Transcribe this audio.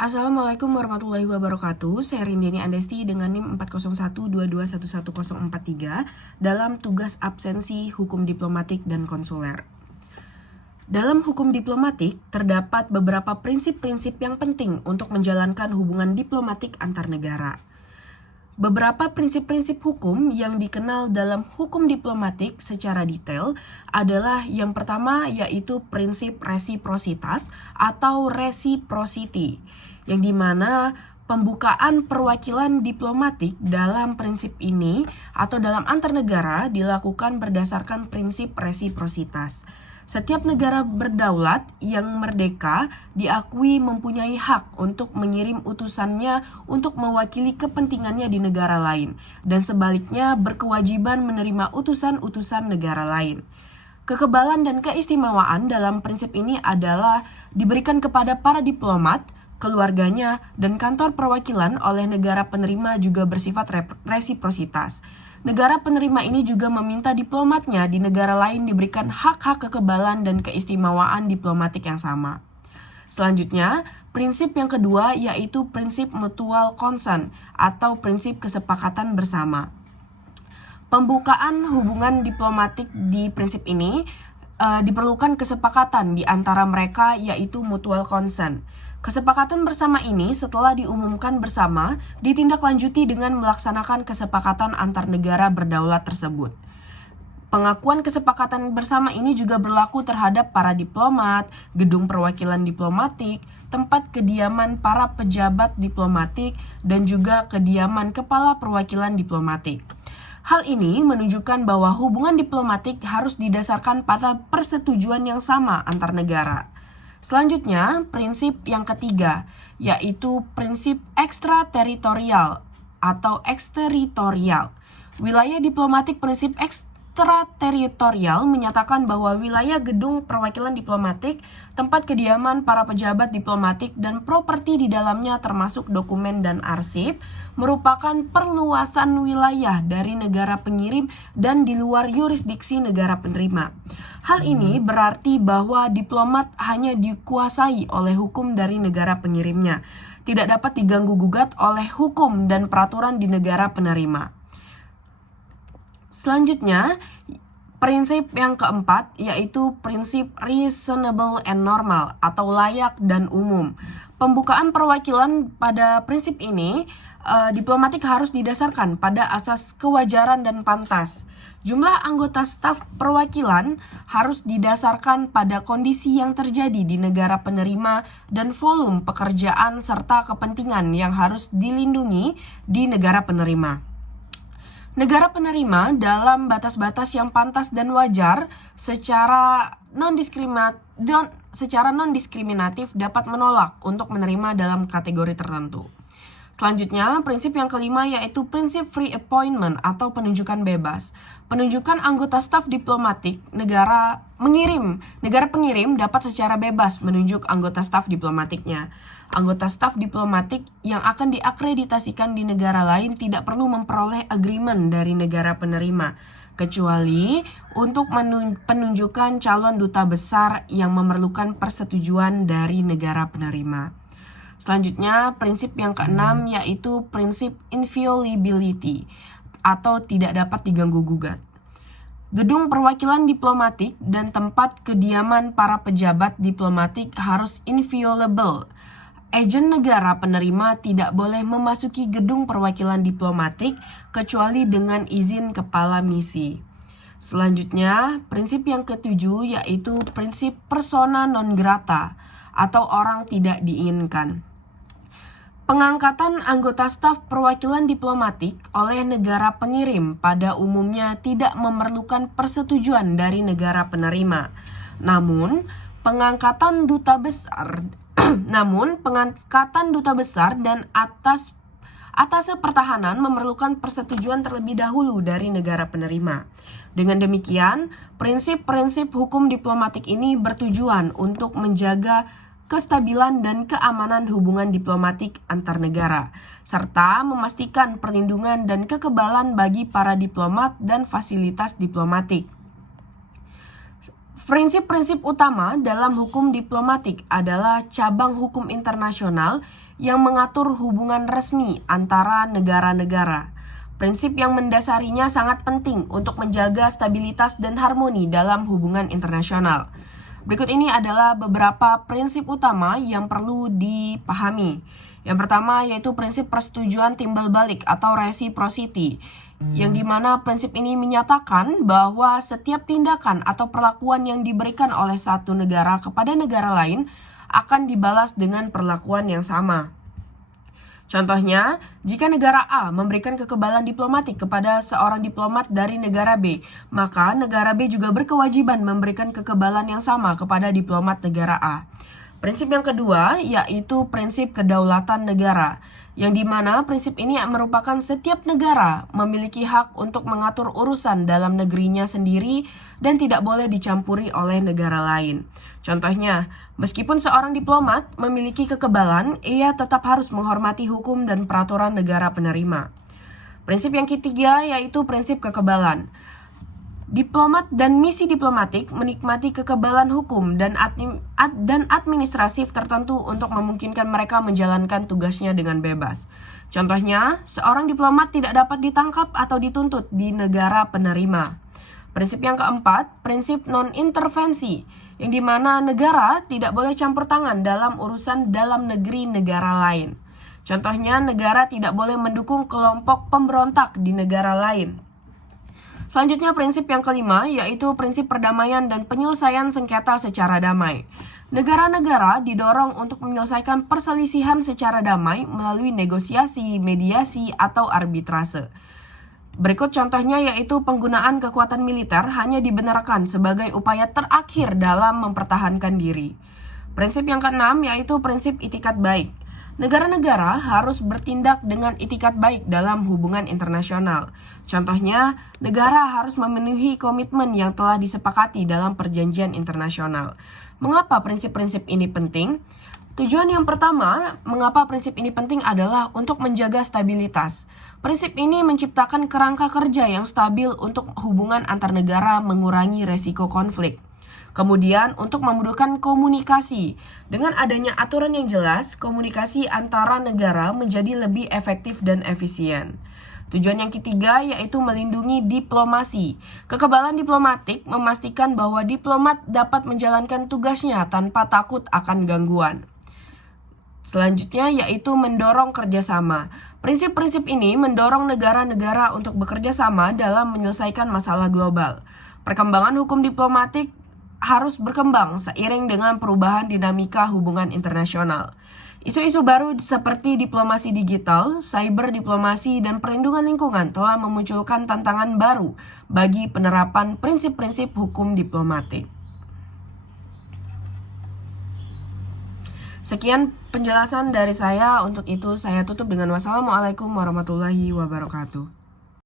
Assalamualaikum warahmatullahi wabarakatuh. Saya Rindini Andesti dengan NIM 40122111043 dalam tugas absensi Hukum Diplomatik dan Konsuler. Dalam hukum diplomatik, terdapat beberapa prinsip-prinsip yang penting untuk menjalankan hubungan diplomatik antar negara. Beberapa prinsip-prinsip hukum yang dikenal dalam hukum diplomatik secara detail adalah yang pertama yaitu prinsip resiprositas atau reciprocity, yang dimana pembukaan perwakilan diplomatik dalam prinsip ini atau dalam antar negara dilakukan berdasarkan prinsip resiprositas. Setiap negara berdaulat yang merdeka diakui mempunyai hak untuk mengirim utusannya untuk mewakili kepentingannya di negara lain, dan sebaliknya berkewajiban menerima utusan-utusan negara lain. Kekebalan dan keistimewaan dalam prinsip ini adalah diberikan kepada para diplomat, keluarganya, dan kantor perwakilan oleh negara penerima juga bersifat resiprositas. Negara penerima ini juga meminta diplomatnya di negara lain diberikan hak-hak kekebalan dan keistimewaan diplomatik yang sama. Selanjutnya, prinsip yang kedua yaitu prinsip mutual consent atau prinsip kesepakatan bersama. Pembukaan hubungan diplomatik di prinsip ini diperlukan kesepakatan di antara mereka yaitu mutual consent. Kesepakatan bersama ini setelah diumumkan bersama ditindaklanjuti dengan melaksanakan kesepakatan antar negara berdaulat tersebut. Pengakuan kesepakatan bersama ini juga berlaku terhadap para diplomat, gedung perwakilan diplomatik, tempat kediaman para pejabat diplomatik, dan juga kediaman kepala perwakilan diplomatik. Hal ini menunjukkan bahwa hubungan diplomatik harus didasarkan pada persetujuan yang sama antar negara. Selanjutnya, prinsip yang ketiga, yaitu prinsip ekstrateritorial atau eksteritorial. Wilayah diplomatik prinsip ekstrateritorial menyatakan bahwa wilayah gedung perwakilan diplomatik, tempat kediaman para pejabat diplomatik, dan properti di dalamnya termasuk dokumen dan arsip merupakan perluasan wilayah dari negara pengirim dan di luar yurisdiksi negara penerima. Hal ini berarti bahwa diplomat hanya dikuasai oleh hukum dari negara pengirimnya, tidak dapat diganggu-gugat oleh hukum dan peraturan di negara penerima. Selanjutnya, prinsip yang keempat yaitu prinsip reasonable and normal atau layak dan umum. Pembukaan perwakilan pada prinsip ini diplomatik harus didasarkan pada asas kewajaran dan pantas. Jumlah anggota staf perwakilan harus didasarkan pada kondisi yang terjadi di negara penerima dan volume pekerjaan serta kepentingan yang harus dilindungi di negara penerima. Negara penerima dalam batas-batas yang pantas dan wajar secara non-diskriminatif dapat menolak untuk menerima dalam kategori tertentu. Selanjutnya, prinsip yang kelima yaitu prinsip free appointment atau penunjukan bebas. Penunjukan anggota staf diplomatik negara pengirim dapat secara bebas menunjuk anggota staf diplomatiknya. Anggota staf diplomatik yang akan diakreditasikan di negara lain tidak perlu memperoleh agreement dari negara penerima, kecuali untuk penunjukan calon duta besar yang memerlukan persetujuan dari negara penerima. Selanjutnya, prinsip yang keenam yaitu prinsip inviolability atau tidak dapat diganggu-gugat. Gedung perwakilan diplomatik dan tempat kediaman para pejabat diplomatik harus inviolable. Agen negara penerima tidak boleh memasuki gedung perwakilan diplomatik kecuali dengan izin kepala misi. Selanjutnya, prinsip yang ketujuh yaitu prinsip persona non grata atau orang tidak diinginkan. Pengangkatan anggota staf perwakilan diplomatik oleh negara pengirim pada umumnya tidak memerlukan persetujuan dari negara penerima. Namun, pengangkatan duta besar dan atas pertahanan memerlukan persetujuan terlebih dahulu dari negara penerima. Dengan demikian, prinsip-prinsip hukum diplomatik ini bertujuan untuk menjaga kestabilan dan keamanan hubungan diplomatik antar negara, serta memastikan perlindungan dan kekebalan bagi para diplomat dan fasilitas diplomatik. Prinsip-prinsip utama dalam hukum diplomatik adalah cabang hukum internasional yang mengatur hubungan resmi antara negara-negara. Prinsip yang mendasarinya sangat penting untuk menjaga stabilitas dan harmoni dalam hubungan internasional. Berikut ini adalah beberapa prinsip utama yang perlu dipahami. Yang pertama yaitu prinsip persetujuan timbal balik atau reciprocity, yang dimana prinsip ini menyatakan bahwa setiap tindakan atau perlakuan yang diberikan oleh satu negara kepada negara lain akan dibalas dengan perlakuan yang sama. Contohnya, jika negara A memberikan kekebalan diplomatik kepada seorang diplomat dari negara B, maka negara B juga berkewajiban memberikan kekebalan yang sama kepada diplomat negara A. Prinsip yang kedua yaitu prinsip kedaulatan negara, yang dimana prinsip ini merupakan setiap negara memiliki hak untuk mengatur urusan dalam negerinya sendiri dan tidak boleh dicampuri oleh negara lain. Contohnya, meskipun seorang diplomat memiliki kekebalan, ia tetap harus menghormati hukum dan peraturan negara penerima. Prinsip yang ketiga yaitu prinsip kekebalan. Diplomat dan misi diplomatik menikmati kekebalan hukum dan administratif tertentu untuk memungkinkan mereka menjalankan tugasnya dengan bebas. Contohnya, seorang diplomat tidak dapat ditangkap atau dituntut di negara penerima. Prinsip yang keempat, prinsip non-intervensi, yang dimana negara tidak boleh campur tangan dalam urusan dalam negeri negara lain. Contohnya, negara tidak boleh mendukung kelompok pemberontak di negara lain. Selanjutnya prinsip yang kelima yaitu prinsip perdamaian dan penyelesaian sengketa secara damai. Negara-negara didorong untuk menyelesaikan perselisihan secara damai melalui negosiasi, mediasi, atau arbitrase. Berikut contohnya yaitu penggunaan kekuatan militer hanya dibenarkan sebagai upaya terakhir dalam mempertahankan diri. Prinsip yang keenam yaitu prinsip itikat baik. Negara-negara harus bertindak dengan itikat baik dalam hubungan internasional. Contohnya, negara harus memenuhi komitmen yang telah disepakati dalam perjanjian internasional. Mengapa prinsip-prinsip ini penting? Tujuan yang pertama, mengapa prinsip ini penting adalah untuk menjaga stabilitas. Prinsip ini menciptakan kerangka kerja yang stabil untuk hubungan antar negara, mengurangi resiko konflik. Kemudian, untuk memudahkan komunikasi. Dengan adanya aturan yang jelas, komunikasi antara negara menjadi lebih efektif dan efisien. Tujuan yang ketiga yaitu melindungi diplomasi. Kekebalan diplomatik memastikan bahwa diplomat dapat menjalankan tugasnya tanpa takut akan gangguan. Selanjutnya yaitu mendorong kerjasama. Prinsip-prinsip ini mendorong negara-negara untuk bekerja sama dalam menyelesaikan masalah global. Perkembangan hukum diplomatik harus berkembang seiring dengan perubahan dinamika hubungan internasional. Isu-isu baru seperti diplomasi digital, cyber diplomasi, dan perlindungan lingkungan telah memunculkan tantangan baru bagi penerapan prinsip-prinsip hukum diplomatik. Sekian penjelasan dari saya. Untuk itu saya tutup dengan wassalamualaikum warahmatullahi wabarakatuh.